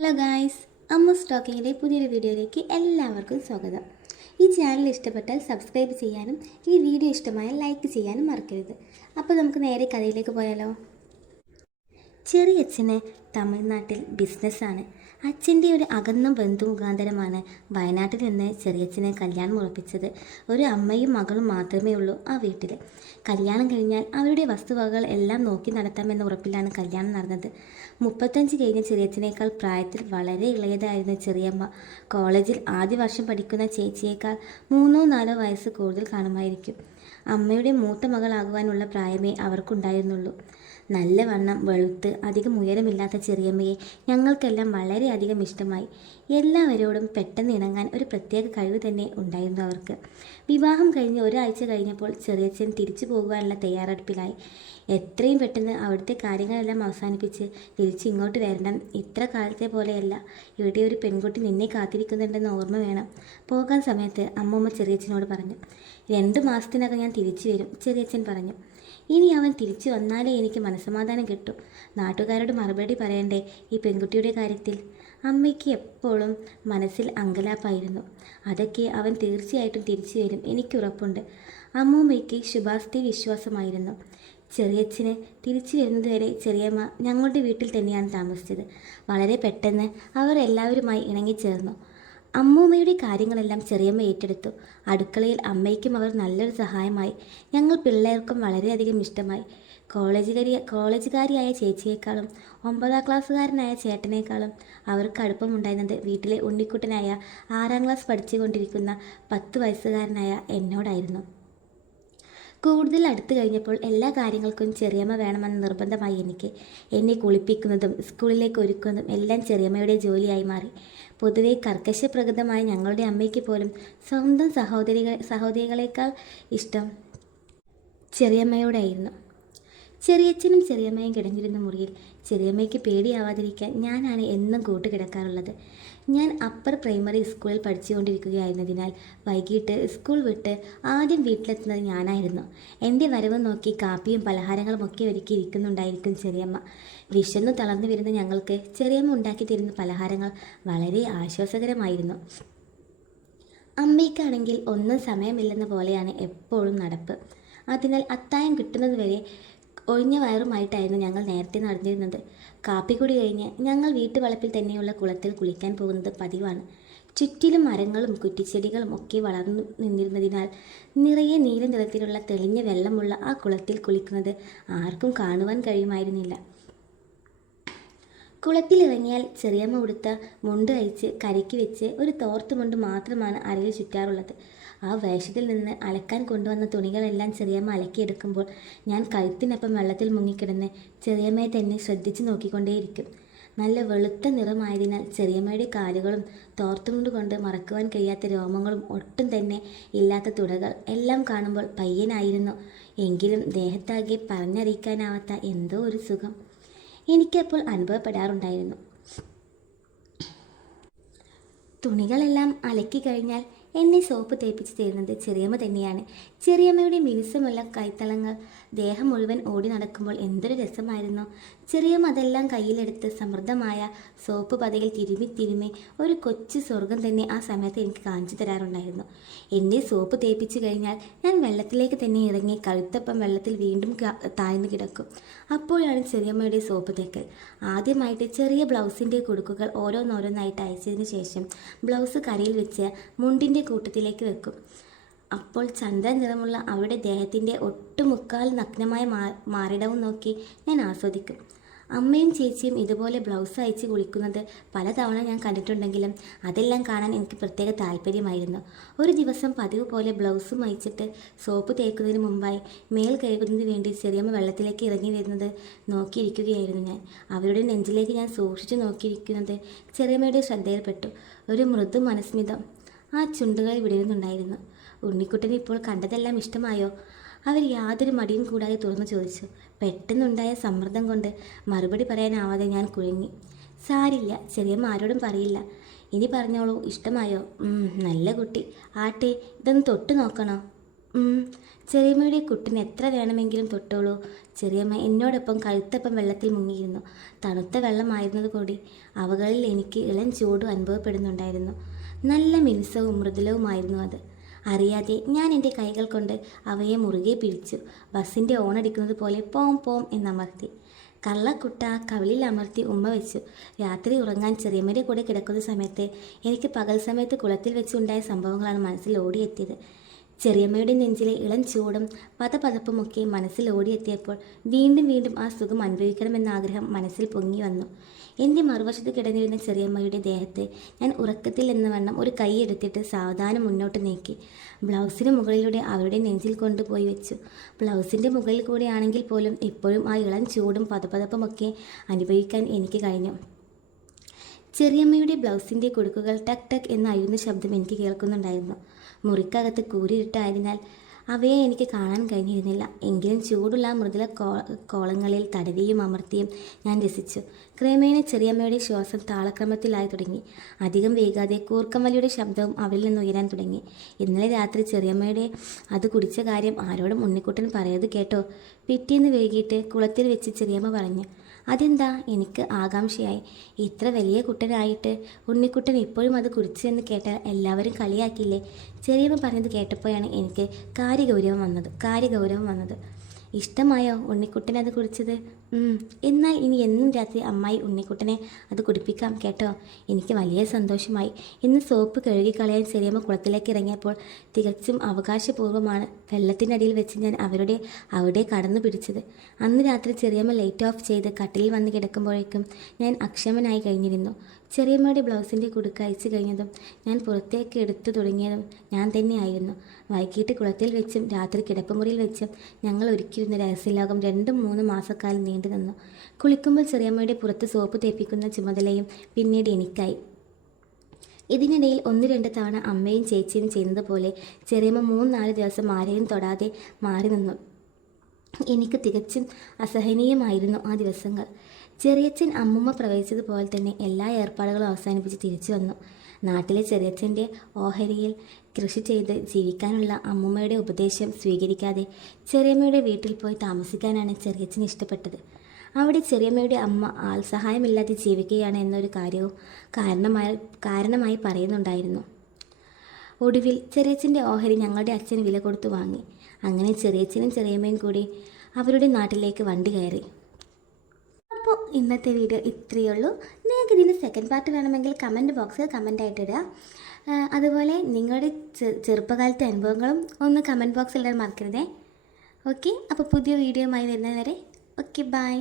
Hello guys അമ്മ സ്റ്റോക്കിങ്ങിന്റെ പുതിയൊരു വീഡിയോയിലേക്ക് എല്ലാവർക്കും സ്വാഗതം. ഈ ചാനൽ ഇഷ്ടപ്പെട്ടാൽ സബ്സ്ക്രൈബ് ചെയ്യാനും ഈ വീഡിയോ ഇഷ്ടമായാൽ ലൈക്ക് ചെയ്യാനും മറക്കരുത്. അപ്പോൾ നമുക്ക് നേരെ കഥയിലേക്ക് പോയാലോ? ചെറിയച്ഛന് തമിഴ്നാട്ടിൽ ബിസിനസ്സാണ്. അച്ഛന്റെ ഒരു അകന്ന ബന്ധു മുഖാന്തരമാണ് വയനാട്ടിൽ നിന്ന് ചെറിയച്ഛനെ കല്യാണം ഉറപ്പിച്ചത്. ഒരു അമ്മയും മകളും മാത്രമേ ഉള്ളൂ ആ വീട്ടിൽ. കല്യാണം കഴിഞ്ഞാൽ അവരുടെ വസ്തുവകകൾ എല്ലാം നോക്കി നടത്താമെന്ന ഉറപ്പിലാണ് കല്യാണം നടന്നത്. മുപ്പത്തഞ്ച് കഴിഞ്ഞ ചെറിയച്ഛനേക്കാൾ പ്രായത്തിൽ വളരെ ഇളയതായിരുന്നു ചെറിയമ്മ കോളേജിൽ ആദ്യ വർഷം പഠിക്കുന്ന ചേച്ചിയേക്കാൾ മൂന്നോ നാലോ വയസ്സ് കൂടുതൽ കാണുമായിരിക്കും. അമ്മയുടെ മൂത്ത മകളാകുവാനുള്ള പ്രായമേ അവർക്കുണ്ടായിരുന്നുള്ളൂ. നല്ലവണ്ണം വെളുത്ത് അധികം ഉയരമില്ലാത്ത ചെറിയമ്മയെ ഞങ്ങൾക്കെല്ലാം വളരെയധികം ഇഷ്ടമായി. എല്ലാവരോടും പെട്ടെന്ന് ഇണങ്ങാൻ ഒരു പ്രത്യേക കഴിവ് തന്നെ ഉണ്ടായിരുന്നു അവർക്ക്. വിവാഹം കഴിഞ്ഞ് ഒരാഴ്ച കഴിഞ്ഞപ്പോൾ ചെറിയച്ഛൻ തിരിച്ചു പോകുവാനുള്ള തയ്യാറെടുപ്പിലായി. എത്രയും പെട്ടെന്ന് അവിടുത്തെ കാര്യങ്ങളെല്ലാം അവസാനിപ്പിച്ച് തിരിച്ച് ഇങ്ങോട്ട് വരണം ഇത്ര കാലത്തെ പോലെയല്ല. ഇവിടെ ഒരു പെൺകുട്ടി നിന്നെ കാത്തിരിക്കുന്നുണ്ടെന്ന് ഓർമ്മ വേണം. പോകാൻ സമയത്ത് അമ്മമ്മ ചെറിയച്ഛനോട് പറഞ്ഞു. രണ്ട് മാസത്തിനകം ഞാൻ തിരിച്ചു വരും ചെറിയച്ഛൻ പറഞ്ഞു. ഇനി അവൻ തിരിച്ചു വന്നാലേ എനിക്ക് മനസ്സമാധാനം കിട്ടും. നാട്ടുകാരോട് മറുപടി പറയണ്ടേ ഈ പെൺകുട്ടിയുടെ കാര്യത്തിൽ? അമ്മയ്ക്ക് എപ്പോഴും മനസ്സിൽ അങ്കലാപ്പായിരുന്നു. അതൊക്കെ അവൻ തീർച്ചയായിട്ടും തിരിച്ചു വരും എനിക്കുറപ്പുണ്ട് അമ്മൂമ്മയ്ക്ക് ശുഭാസ്തി വിശ്വാസമായിരുന്നു. ചെറിയച്ഛന് തിരിച്ചു വരുന്നതുവരെ ചെറിയമ്മ ഞങ്ങളുടെ വീട്ടിൽ തന്നെയാണ് താമസിച്ചത്. വളരെ പെട്ടെന്ന് അവർ എല്ലാവരുമായി ഇണങ്ങിച്ചേർന്നു. അമ്മൂമ്മയുടെ കാര്യങ്ങളെല്ലാം ചെറിയമ്മ ഏറ്റെടുത്തു. അടുക്കളയിൽ അമ്മയ്ക്കും അവർ നല്ലൊരു സഹായമായി. ഞങ്ങൾ പിള്ളേർക്കും വളരെയധികം ഇഷ്ടമായി. കോളേജുകാരി കോളേജുകാരിയായ ചേച്ചിയേക്കാളും ഒമ്പതാം ക്ലാസ്സുകാരനായ ചേട്ടനേക്കാളും അവർക്ക് അടുപ്പമുണ്ടായിരുന്നത് വീട്ടിലെ ഉണ്ണിക്കുട്ടനായ ആറാം ക്ലാസ് പഠിച്ചുകൊണ്ടിരിക്കുന്ന പത്ത് വയസ്സുകാരനായ എന്നോടായിരുന്നു. കൂടുതൽ അടുത്തു കഴിഞ്ഞപ്പോൾ എല്ലാ കാര്യങ്ങൾക്കും ചെറിയമ്മ വേണമെന്ന് നിർബന്ധമായി എനിക്ക് എന്നെ കുളിപ്പിക്കുന്നതും സ്കൂളിലേക്ക് ഒരുക്കുന്നതും എല്ലാം ചെറിയമ്മയുടെ ജോലിയായി മാറി. പൊതുവെ കർക്കശപ്രകൃതമായ ഞങ്ങളുടെ അമ്മയ്ക്ക് പോലും സ്വന്തം സഹോദരികൾ സഹോദരികളേക്കാൾ ഇഷ്ടം ചെറിയമ്മയോടായിരുന്നു. ചെറിയച്ഛനും ചെറിയമ്മയും കിടഞ്ഞിരുന്ന മുറിയിൽ ചെറിയമ്മയ്ക്ക് പേടിയാവാതിരിക്കാൻ ഞാനാണ് എന്നും കൂട്ട് കൂട്ടുകിടക്കാറുള്ളത് ഞാൻ അപ്പർ പ്രൈമറി സ്കൂളിൽ പഠിച്ചുകൊണ്ടിരിക്കുകയായിരുന്നതിനാൽ വൈകിട്ട് സ്കൂൾ വിട്ട് ആദ്യം വീട്ടിലെത്തുന്നത് ഞാനായിരുന്നു. എന്റെ വരവ് നോക്കി കാപ്പിയും പലഹാരങ്ങളും ഒക്കെ ഒരുക്കി ഇരിക്കുന്നുണ്ടായിരിക്കും ചെറിയമ്മ. വിശന്നു തളർന്നു വരുന്ന ഞങ്ങൾക്ക് ചെറിയമ്മ ഉണ്ടാക്കി തരുന്ന പലഹാരങ്ങൾ വളരെ ആശ്വാസകരമായിരുന്നു. അമ്മയ്ക്കാണെങ്കിൽ ഒന്നും സമയമില്ലെന്ന പോലെയാണ് എപ്പോഴും നടപ്പ്. അതിനാൽ അത്തായം കിട്ടുന്നതുവരെ ഒഴിഞ്ഞ വയറുമായിട്ടായിരുന്നു ഞങ്ങൾ നേരത്തെ നടന്നിരുന്നത്. കാപ്പി കുടി കഴിഞ്ഞ് ഞങ്ങൾ വീട്ടുവളപ്പിൽ തന്നെയുള്ള കുളത്തിൽ കുളിക്കാൻ പോകുന്നത് പതിവാണ്. ചുറ്റിലും മരങ്ങളും കുറ്റിച്ചെടികളും ഒക്കെ വളർന്നു നിന്നിരുന്നതിനാൽ നിറയെ നീല നിറത്തിലുള്ള തെളിഞ്ഞ വെള്ളമുള്ള ആ കുളത്തിൽ കുളിക്കുന്നത് ആർക്കും കാണുവാൻ കഴിയുമായിരുന്നില്ല. കുളത്തിലിറങ്ങിയാൽ ചെറിയമ്മ ഉടുത്ത മുണ്ട് അഴിച്ച് കരയ്ക്ക് വെച്ച് ഒരു തോർത്ത് മുണ്ട് മാത്രമാണ് അരയിൽ ചുറ്റാറുള്ളത്. ആ വേഷത്തിൽ നിന്ന് അലക്കാൻ കൊണ്ടുവന്ന തുണികളെല്ലാം ചെറിയമ്മ അലക്കിയെടുക്കുമ്പോൾ ഞാൻ കഴുത്തിനൊപ്പം വെള്ളത്തിൽ മുങ്ങിക്കിടന്ന് ചെറിയമ്മയെ തന്നെ ശ്രദ്ധിച്ചു നോക്കിക്കൊണ്ടേയിരിക്കും. നല്ല വെളുത്ത നിറമായതിനാൽ ചെറിയമ്മയുടെ കാലുകളും തോർത്തുമുണ്ട് കൊണ്ട് മറക്കുവാൻ കഴിയാത്ത രോമങ്ങളും ഒട്ടും തന്നെ ഇല്ലാത്ത തുടകൾ എല്ലാം കാണുമ്പോൾ പയ്യനായിരുന്നു. എങ്കിലും ദേഹത്താകെ പറഞ്ഞറിയിക്കാനാവാത്ത എന്തോ ഒരു സുഖം. എനിക്കപ്പോൾ അനുഭവപ്പെടാറുണ്ടായിരുന്നു. തുണികളെല്ലാം അലക്കി കഴിഞ്ഞാൽ എന്നെ സോപ്പ് തേപ്പിച്ച് തരുന്നത് ചെറിയമ്മ തന്നെയാണ്. ചെറിയമ്മയുടെ മിനുസമുള്ള കൈത്തളങ്ങൾ. ദേഹം മുഴുവൻ ഓടി നടക്കുമ്പോൾ എന്തൊരു രസമായിരുന്നു. ചെറിയമ്മ അതെല്ലാം കയ്യിലെടുത്ത് സമൃദ്ധമായ സോപ്പ് പതയിൽ തിരുമി തിരുമി ഒരു കൊച്ചു സ്വർഗം തന്നെ ആ സമയത്ത് എനിക്ക് കാണിച്ചു തരാറുണ്ടായിരുന്നു. എന്നെ സോപ്പ് തേപ്പിച്ചു കഴിഞ്ഞാൽ ഞാൻ വെള്ളത്തിലേക്ക് തന്നെ ഇറങ്ങി കഴുത്തപ്പം വെള്ളത്തിൽ വീണ്ടും താഴ്ന്നു കിടക്കും. അപ്പോഴാണ് ചെറിയമ്മയുടെ സോപ്പ് തേക്കൽ. ആദ്യമായിട്ട് ചെറിയ ബ്ലൗസിന്റെ കുടുക്കുകൾ ഓരോന്നോരോന്നായിട്ട് അയച്ചതിന് ശേഷം ബ്ലൗസ് കരയിൽ വെച്ച് മുണ്ടിന്റെ കൂട്ടത്തിലേക്ക് വെക്കും. അപ്പോൾ ചന്ദ്ര നിറമുള്ള അവരുടെ ദേഹത്തിന്റെ ഒട്ടുമുക്കാൽ നഗ്നമായ മാറിടവും നോക്കി ഞാൻ ആസ്വദിക്കും. അമ്മയും ചേച്ചിയും ഇതുപോലെ ബ്ലൗസ് അയച്ച് കുളിക്കുന്നത് പലതവണ ഞാൻ കണ്ടിട്ടുണ്ടെങ്കിലും അതെല്ലാം കാണാൻ എനിക്ക് പ്രത്യേക താല്പര്യമായിരുന്നു. ഒരു ദിവസം പതിവ് പോലെ ബ്ലൗസും അയച്ചിട്ട് സോപ്പ് തേക്കുന്നതിന് മുമ്പായി മേൽ കഴുകുന്നതിന് വേണ്ടി ചെറിയമ്മ വെള്ളത്തിലേക്ക് ഇറങ്ങി വരുന്നത് നോക്കിയിരിക്കുകയായിരുന്നു ഞാൻ. അവരുടെ നെഞ്ചിലേക്ക് ഞാൻ സൂക്ഷിച്ചു നോക്കിയിരിക്കുന്നത് ചെറിയമ്മയുടെ ശ്രദ്ധയിൽപ്പെട്ടു. ഒരു മൃദു മനസ്മിതം ആ ചുണ്ടുകളിൽ വിടരുന്നുണ്ടായിരുന്നു. ഉണ്ണിക്കുട്ടന് ഇപ്പോൾ കണ്ടതെല്ലാം ഇഷ്ടമായോ? അവർ യാതൊരു മടിയും കൂടാതെ തുറന്നു ചോദിച്ചു. പെട്ടെന്നുണ്ടായ സമ്മർദ്ദം കൊണ്ട് മറുപടി പറയാനാവാതെ ഞാൻ കുഴങ്ങി. സാരില്ല ചെറിയമ്മ ആരോടും പറയില്ല. ഇനി പറഞ്ഞോളൂ ഇഷ്ടമായോ? നല്ല കുട്ടി. ആട്ടെ ഇതൊന്ന് തൊട്ട് നോക്കണോ? ചെറിയമ്മയുടെ കുട്ടിന് എത്ര വേണമെങ്കിലും തൊട്ടോളൂ. ചെറിയമ്മ എന്നോടൊപ്പം കഴുത്തപ്പം വെള്ളത്തിൽ മുങ്ങിയിരുന്നു. തണുത്ത വെള്ളമായിരുന്നത് കൂടി അവകളിൽ എനിക്ക് ഇളം ചൂടും അനുഭവപ്പെടുന്നുണ്ടായിരുന്നു. നല്ല മിനുസവും മൃദുലവുമായിരുന്നു അത്. അറിയാതെ ഞാൻ എന്റെ കൈകൾ കൊണ്ട് അവയെ മുറുകെ പിടിച്ചു. ബസ്സിന്റെ ഓണടിക്കുന്നത് പോലെ പോം പോം എന്നമർത്തി. കള്ളക്കുട്ട കവിളിൽ അമർത്തി ഉമ്മ വെച്ചു. രാത്രി ഉറങ്ങാൻ ചെറിയമ്മയുടെ കൂടെ കിടക്കുന്ന സമയത്ത് എനിക്ക് പകൽ സമയത്ത് കുളത്തിൽ വെച്ചുണ്ടായ സംഭവങ്ങളാണ് മനസ്സിൽ ഓടിയെത്തിയത്. ചെറിയമ്മയുടെ നെഞ്ചിലെ ഇളം ചൂടും പതപതപ്പുമൊക്കെ മനസ്സിൽ ഓടിയെത്തിയപ്പോൾ വീണ്ടും വീണ്ടും ആ സുഖം അനുഭവിക്കണമെന്ന ആഗ്രഹം മനസ്സിൽ പൊങ്ങി വന്നു. എന്റെ മറുവശത്ത് കിടന്നിരുന്ന ചെറിയമ്മയുടെ ദേഹത്തെ ഞാൻ ഉറക്കത്തിൽ എന്ന വണ്ണം ഒരു കൈ എടുത്തിട്ട് സാവധാനം മുന്നോട്ട് നീക്കി. ബ്ലൗസിന് മുകളിലൂടെ അവരുടെ നെഞ്ചിൽ കൊണ്ടുപോയി വെച്ചു. ബ്ലൗസിന്റെ മുകളിൽ കൂടെയാണെങ്കിൽ പോലും ഇപ്പോഴും ആ ഇളം ചൂടും പതപതപ്പുമൊക്കെ അനുഭവിക്കാൻ എനിക്ക് കഴിഞ്ഞു. ചെറിയമ്മയുടെ ബ്ലൗസിന്റെ കുടുക്കുകൾ ടക് ടക് എന്ന അയുന്ന ശബ്ദം എനിക്ക് കേൾക്കുന്നുണ്ടായിരുന്നു. മുറിക്കകത്ത് കൂരിയിട്ടായതിനാൽ അവയെ എനിക്ക് കാണാൻ കഴിഞ്ഞിരുന്നില്ല. എങ്കിലും ചൂടുള്ള മൃദുല കോ കോളങ്ങളിൽ തടവിയും അമർത്തിയും ഞാൻ രസിച്ചു. ക്രമേണ ചെറിയമ്മയുടെ ശ്വാസം താളക്രമത്തിലായി തുടങ്ങി. അധികം വൈകാതെ കൂർക്കമലിയുടെ ശബ്ദവും അവരിൽ നിന്ന് ഉയരാൻ തുടങ്ങി. ഇന്നലെ രാത്രി ചെറിയമ്മയുടെ അത് കുടിച്ച കാര്യം ആരോടും ഉണ്ണിക്കുട്ടൻ പറയത് കേട്ടോ. പിറ്റേന്ന് വൈകിട്ട് കുളത്തിൽ വെച്ച് ചെറിയമ്മ പറഞ്ഞു അതെന്താ? എനിക്ക് ആകാംക്ഷയായി. ഇത്ര വലിയ കുട്ടനായിട്ട് ഉണ്ണിക്കുട്ടൻ ഇപ്പോഴും അത് കുറിച്ചു എന്ന് കേട്ടാൽ എല്ലാവരും കളിയാക്കില്ലേ? ചെറിയമ്മ പറഞ്ഞത് കേട്ടപ്പോഴാണ് എനിക്ക് കാര്യഗൗരവം വന്നത് കാര്യഗൗരവം വന്നത്. ഇഷ്ടമായോ ഉണ്ണിക്കുട്ടൻ അത് കുടിച്ചത് ഉം, എന്നാൽ ഇനി എന്നും രാത്രി അമ്മായി ഉണ്ണിക്കുട്ടനെ അത് കുടിപ്പിക്കാം കേട്ടോ. എനിക്ക് വലിയ സന്തോഷമായി. ഇന്ന് സോപ്പ് കഴുകിക്കളയാൻ ചെറിയമ്മ കുളത്തിലേക്ക് ഇറങ്ങിയപ്പോൾ തികച്ചും അവകാശപൂർവമാണ് വെള്ളത്തിനടിയിൽ വെച്ച് ഞാൻ അവരുടെ അവിടെ കടന്നു പിടിച്ചത്. അന്ന് രാത്രി ചെറിയമ്മ ലൈറ്റ് ഓഫ് ചെയ്ത് കട്ടിലിൽ വന്ന് കിടക്കുമ്പോഴേക്കും ഞാൻ അക്ഷമനായി കഴിഞ്ഞിരുന്നു. ചെറിയമ്മയുടെ ബ്ലൗസിന്റെ കുടുക്ക് അയച്ചു കഴിഞ്ഞതും ഞാൻ പുറത്തേക്ക് എടുത്തു തുടങ്ങിയതും ഞാൻ തന്നെയായിരുന്നു. വൈകിട്ട് കുളത്തിൽ വെച്ചും രാത്രി കിടപ്പുമുറിയിൽ വെച്ചും ഞങ്ങൾ ഒരുക്കിയിരുന്ന രഹസ്യലോകം രണ്ടും മൂന്നും മാസക്കാലം നീണ്ടു നിന്നു. കുളിക്കുമ്പോൾ ചെറിയമ്മയുടെ പുറത്ത് സോപ്പ് തേപ്പിക്കുന്ന ചുമതലയും പിന്നീട് എനിക്കായി. ഇതിനിടയിൽ ഒന്ന് രണ്ട് തവണ അമ്മയും ചേച്ചിയും ചെയ്യുന്നത് പോലെ ചെറിയമ്മ മൂന്ന് നാല് ദിവസം ആരെയും തൊടാതെ മാറി നിന്നു. എനിക്ക് തികച്ചും അസഹനീയമായിരുന്നു ആ ദിവസങ്ങൾ. ചെറിയച്ഛൻ അമ്മുമ്മ പ്രവചിച്ചതുപോലെ തന്നെ എല്ലാ ഏർപ്പാടുകളും അവസാനിപ്പിച്ച് തിരിച്ചു വന്നു. നാട്ടിലെ ചെറിയച്ഛന്റെ ഓഹരിയിൽ കൃഷി ചെയ്ത് ജീവിക്കാനുള്ള അമ്മൂമ്മയുടെ ഉപദേശം സ്വീകരിക്കാതെ ചെറിയമ്മയുടെ വീട്ടിൽ പോയി താമസിക്കാനാണ് ചെറിയച്ഛൻ ഇഷ്ടപ്പെട്ടത്. അവിടെ ചെറിയമ്മയുടെ അമ്മ ആൾ സഹായമില്ലാതെ ജീവിക്കുകയാണ് എന്നൊരു കാര്യവും കാരണമായി കാരണമായി പറയുന്നുണ്ടായിരുന്നു. ഒടുവിൽ ചെറിയച്ഛന്റെ ഓഹരി ഞങ്ങളുടെ അച്ഛൻ വില കൊടുത്തു വാങ്ങി. അങ്ങനെ ചെറിയച്ഛനും ചെറിയമ്മയും കൂടി അവരുടെ നാട്ടിലേക്ക് വണ്ടി കയറി. ഇന്നത്തെ വീഡിയോ ഇത്രയേ ഉള്ളൂ. നിങ്ങൾക്ക് ഇതിന്റെ സെക്കൻഡ് പാർട്ട് വേണമെങ്കിൽ കമന്റ് ബോക്സിൽ കമന്റ് ആയിട്ടിടുക അതുപോലെ നിങ്ങളുടെ ചെറുപ്പകാലത്തെ അനുഭവങ്ങളും ഒന്ന് കമന്റ് ബോക്സിൽ ഇടാൻ മറക്കരുതേ. ഓക്കെ അപ്പോൾ പുതിയ വീഡിയോയുമായി വരുന്നത് വരെ ഓക്കെ ബൈ